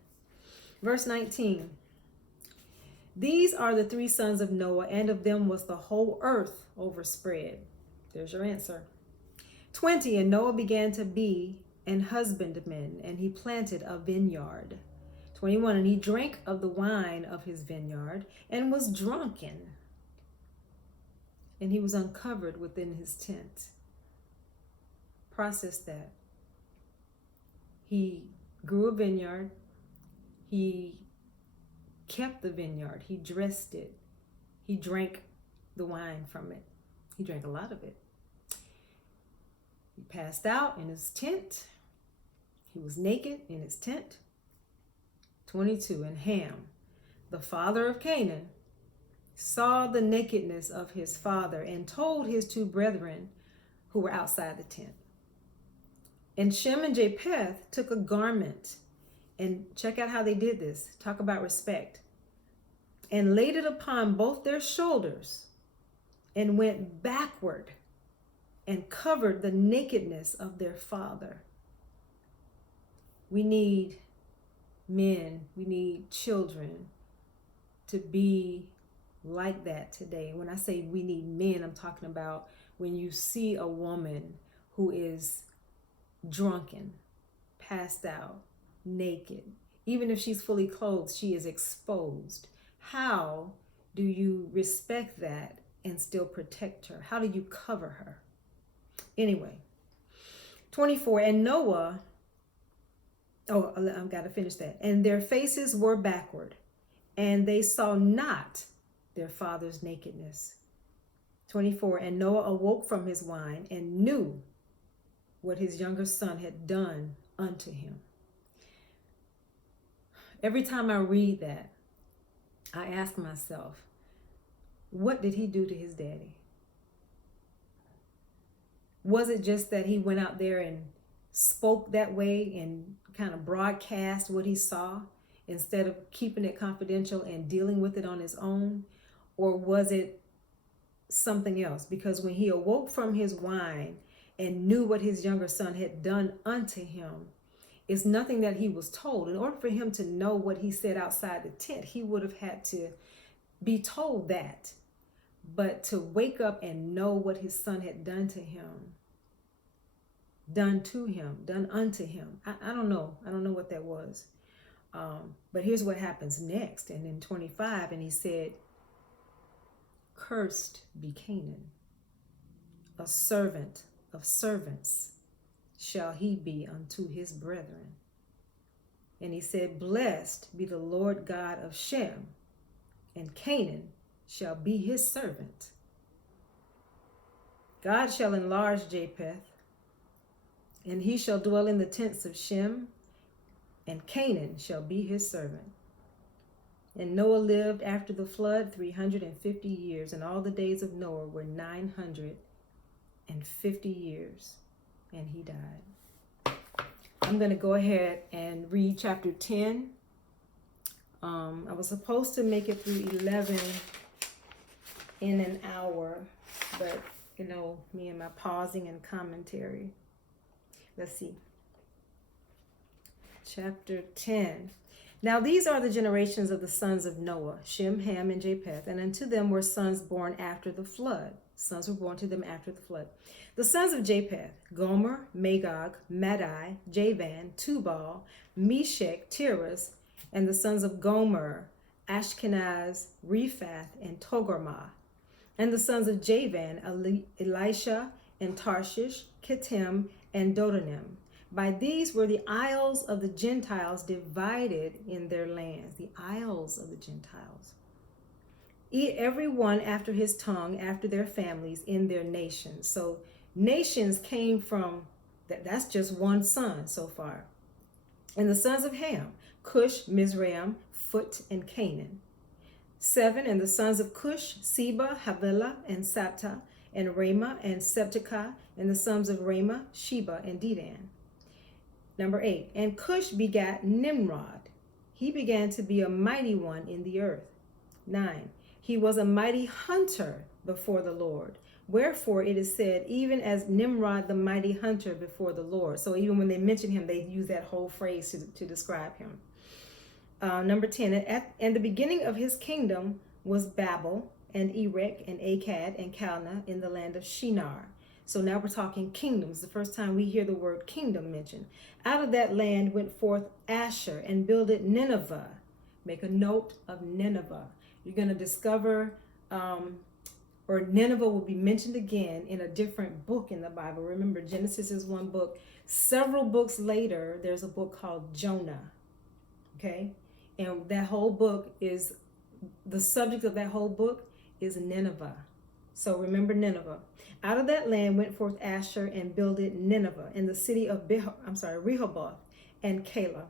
Verse 19. These are the three sons of Noah, and of them was the whole earth overspread. There's your answer. 20, and Noah began to be an husbandman, and he planted a vineyard. 21, and he drank of the wine of his vineyard, and was drunken, and he was uncovered within his tent. Process that. He grew a vineyard. He kept the vineyard. He dressed it. He drank the wine from it. He drank a lot of it. He passed out in his tent. He was naked in his tent. 22. And Ham, the father of Canaan, saw the nakedness of his father and told his two brethren who were outside the tent. And Shem and Japheth took a garment, and check out how they did this. Talk about respect. And laid it upon both their shoulders and went backward and covered the nakedness of their father. We need men, we need children to be like that today. When I say we need men, I'm talking about when you see a woman who is drunken, passed out, naked, even if she's fully clothed, she is exposed. How do you respect that and still protect her? How do you cover her? Anyway, 24, and Noah, I've got to finish that. And their faces were backward, and they saw not their father's nakedness. 24, and Noah awoke from his wine and knew what his younger son had done unto him. Every time I read that, I ask myself, what did he do to his daddy? Was it just that he went out there and spoke that way and kind of broadcast what he saw instead of keeping it confidential and dealing with it on his own? Or was it something else? Because when he awoke from his wine and knew what his younger son had done unto him, it's nothing that he was told. In order for him to know what he said outside the tent, he would have had to be told that. But to wake up and know what his son had done to him, done unto him. I don't know. I don't know what that was. But here's what happens next. And in 25, and he said, cursed be Canaan, a servant of servants shall he be unto his brethren. And he said, blessed be the Lord God of Shem, and Canaan shall be his servant. God shall enlarge Japheth, and he shall dwell in the tents of Shem, and Canaan shall be his servant. And Noah lived after the flood 350 years, and all the days of Noah were 950 years, and he died. I'm going to go ahead and read chapter 10. I was supposed to make it through 11 in an hour, but me and my pausing and commentary. Let's see. Chapter 10. Now these are the generations of the sons of Noah, Shem, Ham, and Japheth, and unto them were sons born after the flood. Sons were born to them after the flood. The sons of Japheth, Gomer, Magog, Madai, Javan, Tubal, Meshech, Tiras, and the sons of Gomer, Ashkenaz, Rephath, and Togarmah. And the sons of Javan, Elisha, and Tarshish, Kittim, and Dodanim. By these were the isles of the Gentiles divided in their lands. The isles of the Gentiles. Every one after his tongue, after their families, in their nations. So nations came from, that's just one son so far. And the sons of Ham, Cush, Mizraim, Phut, and Canaan. 7, and the sons of Cush, Seba, Havilah, and Sapta, and Ramah, and Septicah, and the sons of Ramah, Sheba, and Dedan. Number 8, and Cush begat Nimrod. He began to be a mighty one in the earth. 9, he was a mighty hunter before the Lord. Wherefore it is said, even as Nimrod the mighty hunter before the Lord. So even when they mention him, they use that whole phrase to describe him. Number 10, and the beginning of his kingdom was Babel, and Erech, and Akkad, and Calneh in the land of Shinar. So now we're talking kingdoms. The first time we hear the word kingdom mentioned. Out of that land went forth Asher, and builded Nineveh. Make a note of Nineveh. You're going to discover or Nineveh will be mentioned again in a different book in the Bible. Remember, Genesis is one book. Several books later, there's a book called Jonah. Okay? And that whole book is, the subject of that whole book is Nineveh. So remember Nineveh. Out of that land went forth Asher and builded Nineveh and the city of Rehoboth and Calah.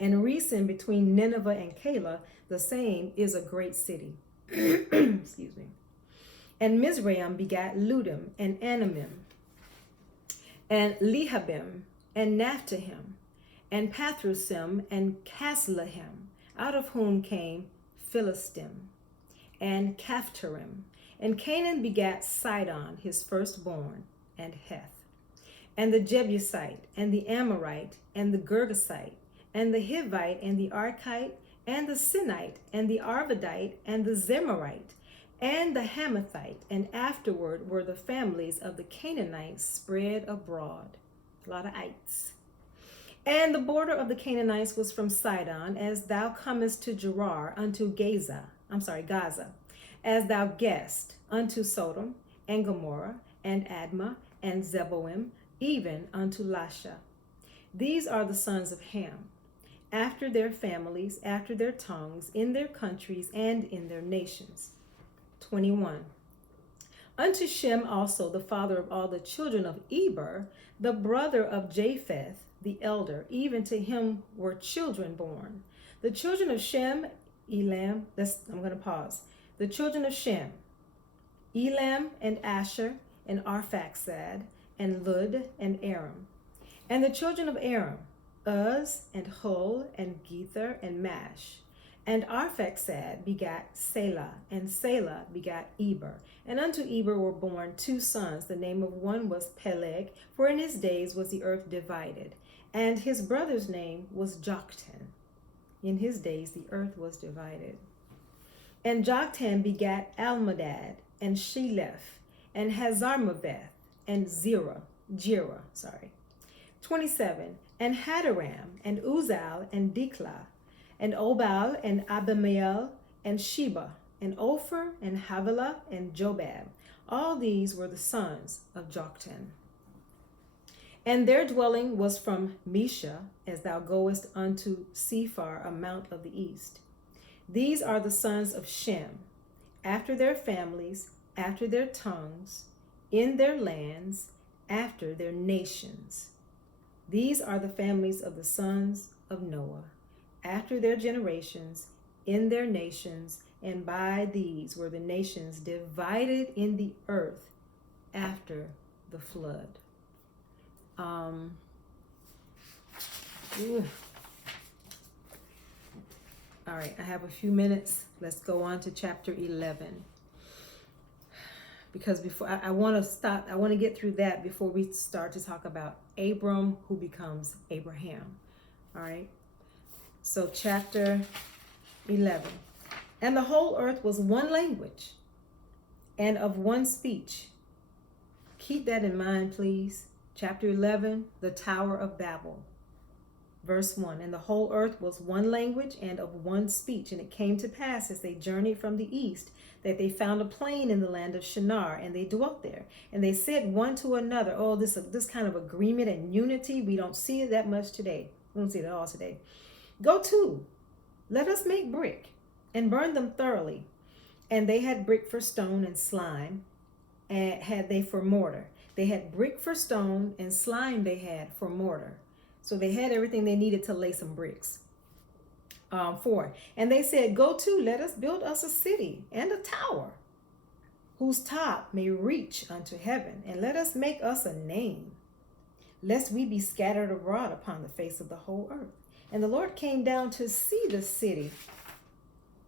And Resen between Nineveh and Calah, the same, is a great city. Excuse me. And Mizraim begat Ludim and Anamim and Lehabim and Naphtahim and Pathrusim and Casluhim, out of whom came Philistim and Caphtorim. And Canaan begat Sidon, his firstborn, and Heth, and the Jebusite, and the Amorite, and the Girgasite, and the Hivite, and the Archite, and the Sinite, and the Arvadite, and the Zemarite, and the Hamathite. And afterward were the families of the Canaanites spread abroad. A lot of ites. And the border of the Canaanites was from Sidon, as thou comest to Gerar, unto Gaza, as thou guessed, unto Sodom, and Gomorrah, and Admah, and Zeboim, even unto Lasha. These are the sons of Ham, after their families, after their tongues, in their countries, and in their nations. 21. Unto Shem also, the father of all the children of Eber, the brother of Japheth, the elder, even to him were children born. The children of Shem, Elam, I'm going to pause. The children of Shem, Elam and Asher and Arphaxad and Lud and Aram. And the children of Aram, Uz and Hul and Gether and Mash. And Arphaxad begat Selah, and Selah begat Eber. And unto Eber were born two sons. The name of one was Peleg, for in his days was the earth divided. And his brother's name was Joktan. In his days the earth was divided. And Joktan begat Almodad, and Sheleph, and Hazarmaveth, and Jerah. 27. And Hadaram, and Uzal, and Diklah, and Obal, and Abimael, and Sheba, and Ophir, and Havilah, and Jobab. All these were the sons of Joktan. And their dwelling was from Mesha, as thou goest unto Sephar, a mount of the east. These are the sons of Shem, after their families, after their tongues, in their lands, after their nations. These are the families of the sons of Noah, after their generations, in their nations, and by these were the nations divided in the earth after the flood. All right, I have a few minutes. Let's go on to chapter 11. Because before I want to get through that before we start to talk about Abram, who becomes Abraham. All right. So chapter 11. And the whole earth was one language and of one speech. Keep that in mind, please. Chapter 11, the Tower of Babel. Verse 1, and the whole earth was one language and of one speech. And it came to pass as they journeyed from the east that they found a plain in the land of Shinar, and they dwelt there. And they said one to another, oh, this kind of agreement and unity, we don't see it that much today. We don't see it at all today. Go to, let us make brick and burn them thoroughly. And they had brick for stone and slime, and had they for mortar. They had brick for stone and slime they had for mortar. So they had everything they needed to lay some bricks. 4. And they said, go to, let us build us a city and a tower, whose top may reach unto heaven, and let us make us a name, lest we be scattered abroad upon the face of the whole earth. And the Lord came down to see the city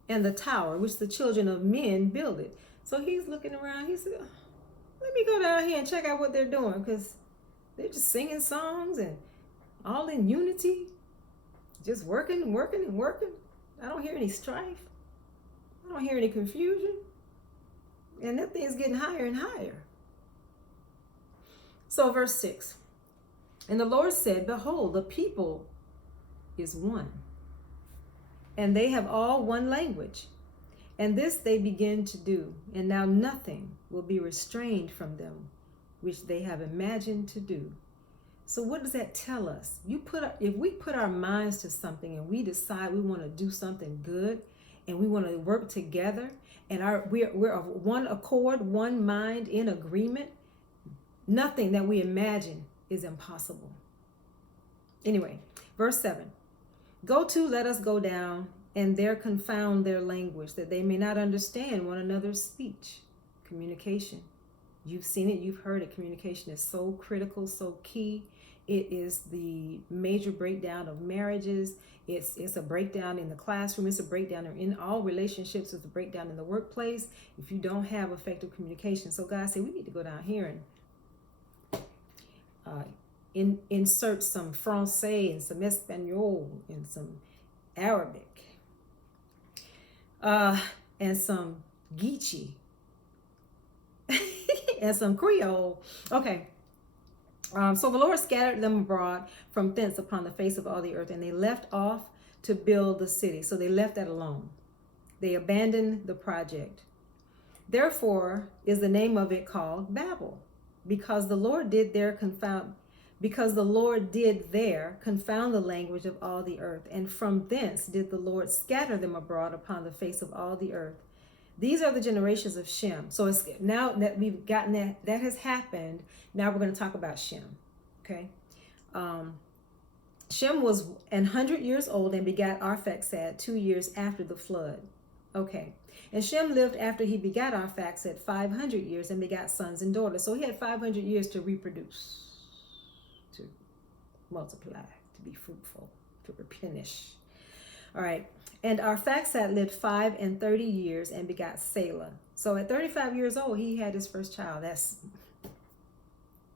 and the tower, which the children of men builded. So he's looking around. He said, let me go down here and check out what they're doing, because they're just singing songs and all in unity, just working and working and working. I don't hear any strife. I don't hear any confusion. And that thing's getting higher and higher. So verse 6, and the Lord said, behold, the people is one, and they have all one language. And this they begin to do, and now nothing will be restrained from them, which they have imagined to do. So what does that tell us? If we put our minds to something and we decide we want to do something good and we want to work together and we're of one accord, one mind, in agreement, nothing that we imagine is impossible. Anyway, verse 7. Go to, let us go down, and there confound their language, that they may not understand one another's speech. Communication. You've seen it, you've heard it. Communication is so critical, so key. It is the major breakdown of marriages. It's a breakdown in the classroom. It's a breakdown in all relationships. It's a breakdown in the workplace if you don't have effective communication. So God said we need to go down here and insert some Francais and some Espanol and some Arabic and some Geechee and some Creole. Okay. So the Lord scattered them abroad from thence upon the face of all the earth, and they left off to build the city. So they left that alone. They abandoned the project. Therefore is the name of it called Babel, because the Lord did there confound the language of all the earth, and from thence did the Lord scatter them abroad upon the face of all the earth. These are the generations of Shem. So it's now that we've gotten that has happened, now we're going to talk about Shem. Okay. Shem was 100 years old and begat Arphaxad 2 years after the flood. Okay. And Shem lived after he begat Arphaxad 500 years and begat sons and daughters. So he had 500 years to reproduce, to multiply, to be fruitful, to replenish. All right. And Arphaxad lived 35 years and begot Salah. So at 35 years old, he had his first child.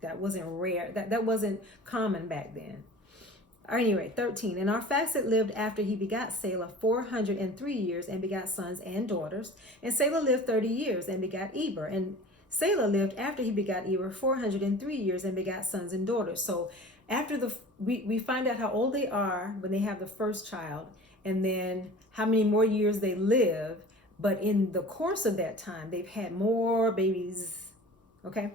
That wasn't rare. That wasn't common back then. Anyway, 13. And Arphaxad lived after he begot Salah 403 years and begot sons and daughters. And Salah lived 30 years and begot Eber. And Salah lived after he begot Eber 403 years and begot sons and daughters. So after we find out how old they are when they have the first child, and then how many more years they live. But in the course of that time, they've had more babies. Okay.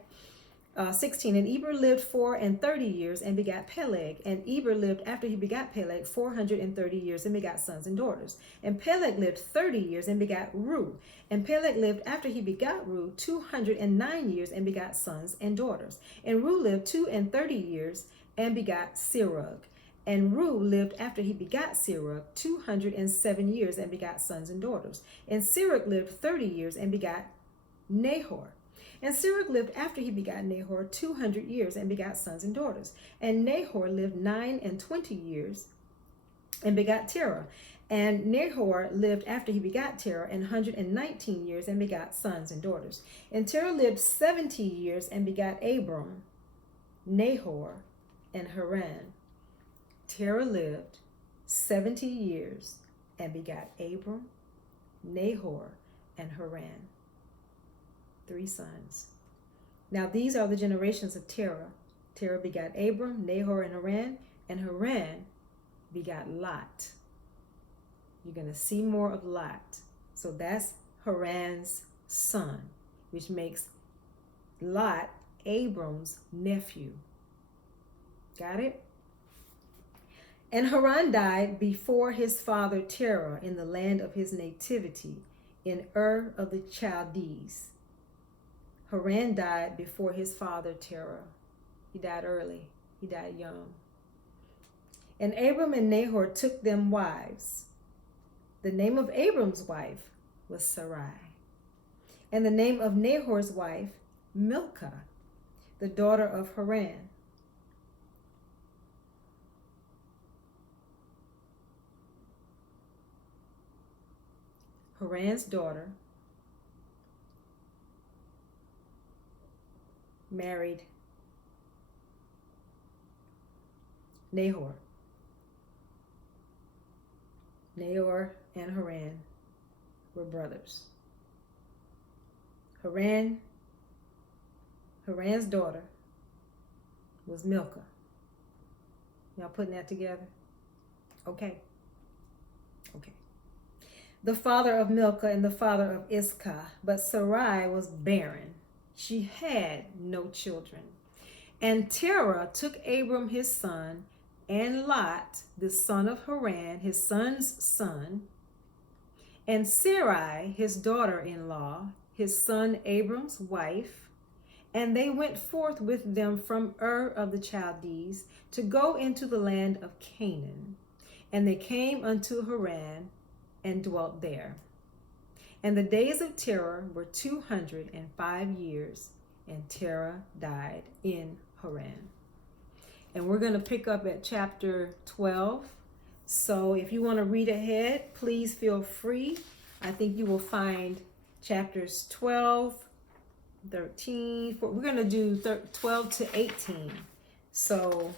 16. And Eber lived 430 years and begat Peleg. And Eber lived after he begat Peleg 430 years and begat sons and daughters. And Peleg lived 30 years and begat Ru. And Peleg lived after he begat Ru 209 years and begat sons and daughters. And Ru lived 230 years and begat Serug. And Ru lived after he begat Serug 207 years and begat sons and daughters. And Serug lived 30 years and begat Nahor. And Serug lived after he begat Nahor 200 years and begat sons and daughters. And Nahor lived 29 years and begat Terah. And Nahor lived after he begat Terah 119 years and begat sons and daughters. And Terah lived 70 years and begat Abram, Nahor, and Haran. Terah lived 70 years and begat Abram, Nahor, and Haran. 3 sons. Now these are the generations of Terah. Terah begat Abram, Nahor, and Haran begat Lot. You're going to see more of Lot. So that's Haran's son, which makes Lot Abram's nephew. Got it? And Haran died before his father Terah in the land of his nativity, in Ur of the Chaldees. Haran died before his father Terah. He died early. He died young. And Abram and Nahor took them wives. The name of Abram's wife was Sarai. And the name of Nahor's wife, Milcah, the daughter of Haran. Haran's daughter married Nahor. Nahor and Haran were brothers. Haran's daughter was Milcah. Y'all putting that together? Okay. the father of Milcah and the father of Iscah. But Sarai was barren. She had no children. And Terah took Abram his son, and Lot, the son of Haran, his son's son, and Sarai, his daughter-in-law, his son Abram's wife, and they went forth with them from Ur of the Chaldees to go into the land of Canaan. And they came unto Haran and dwelt there. And the days of Terah were 205 years, and Terah died in Haran. And we're going to pick up at chapter 12. So if you want to read ahead, please feel free. I think you will find chapters 12, 13, we're going to do 12 to 18. So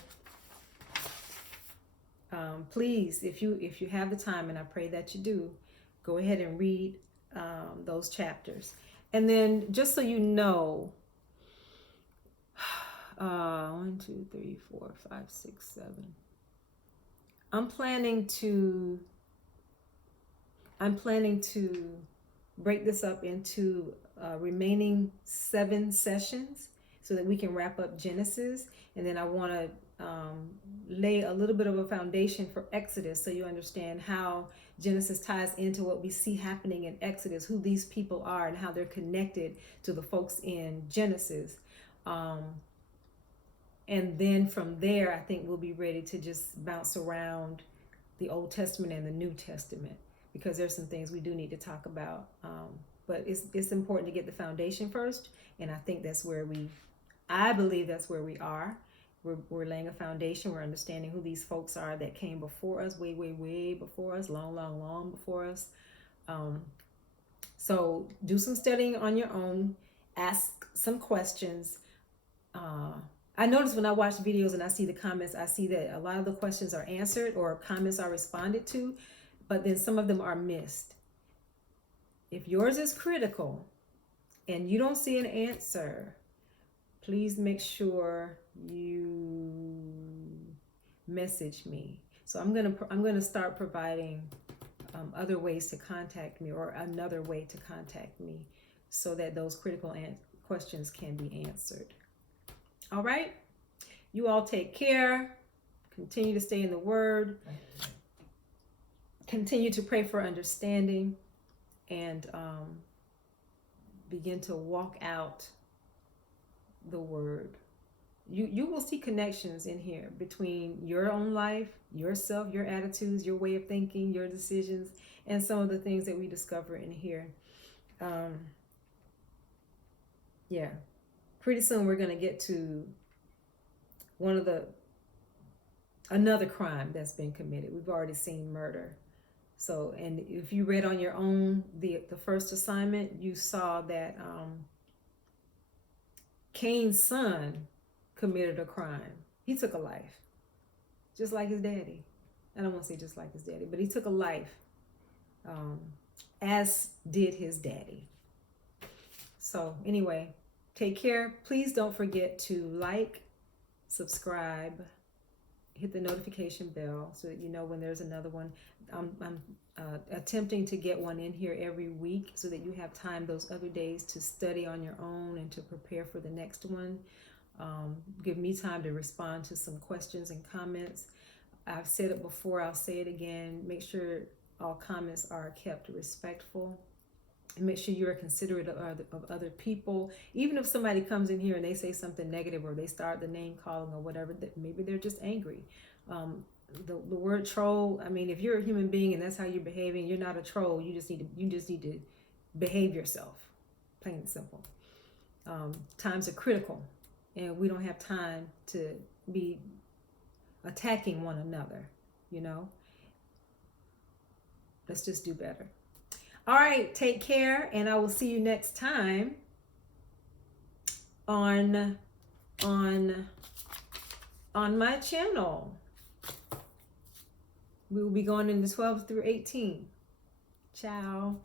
please, if you have the time, and I pray that you do, go ahead and read those chapters. And then just so you know, 1, 2, 3, 4, 5, 6, 7. I'm planning to break this up into remaining 7 sessions so that we can wrap up Genesis. And then I want to lay a little bit of a foundation for Exodus, so you understand how Genesis ties into what we see happening in Exodus, who these people are and how they're connected to the folks in Genesis. And then from there, I think we'll be ready to just bounce around the Old Testament and the New Testament, because there's some things we do need to talk about. But it's important to get the foundation first. And I think I believe that's where we are. We're laying a foundation. We're understanding who these folks are that came before us, way, way, way before us, long, long, long before us. So do some studying on your own. Ask some questions. I notice when I watch videos and I see the comments, I see that a lot of the questions are answered or comments are responded to, but then some of them are missed. If yours is critical and you don't see an answer, please make sure you message me. So I'm gonna start providing other ways to contact me, or another way to contact me, so that those critical questions can be answered. All right, you all take care. Continue to stay in the Word. Continue to pray for understanding, and begin to walk out the Word. You will see connections in here between your own life, yourself, your attitudes, your way of thinking, your decisions, and some of the things that we discover in here. Yeah. Pretty soon we're going to get to another crime that's been committed. We've already seen murder. So, and if you read on your own the first assignment, you saw that Cain's son committed a crime. He took a life, just like his daddy. I don't want to say just like his daddy, but he took a life, as did his daddy. So anyway, take care. Please don't forget to like, subscribe, hit the notification bell so that you know when there's another one. I'm attempting to get one in here every week so that you have time those other days to study on your own and to prepare for the next one. Give me time to respond to some questions and comments. I've said it before, I'll say it again. Make sure all comments are kept respectful. And make sure you're considerate of other people. Even if somebody comes in here and they say something negative, or they start the name calling or whatever, that maybe they're just angry. The word troll, I mean, if you're a human being and that's how you're behaving, you're not a troll. You just need to behave yourself, plain and simple. Times are critical, and we don't have time to be attacking one another, you know. Let's just do better. All right, take care, and I will see you next time on my channel. We will be going into 12 through 18. Ciao.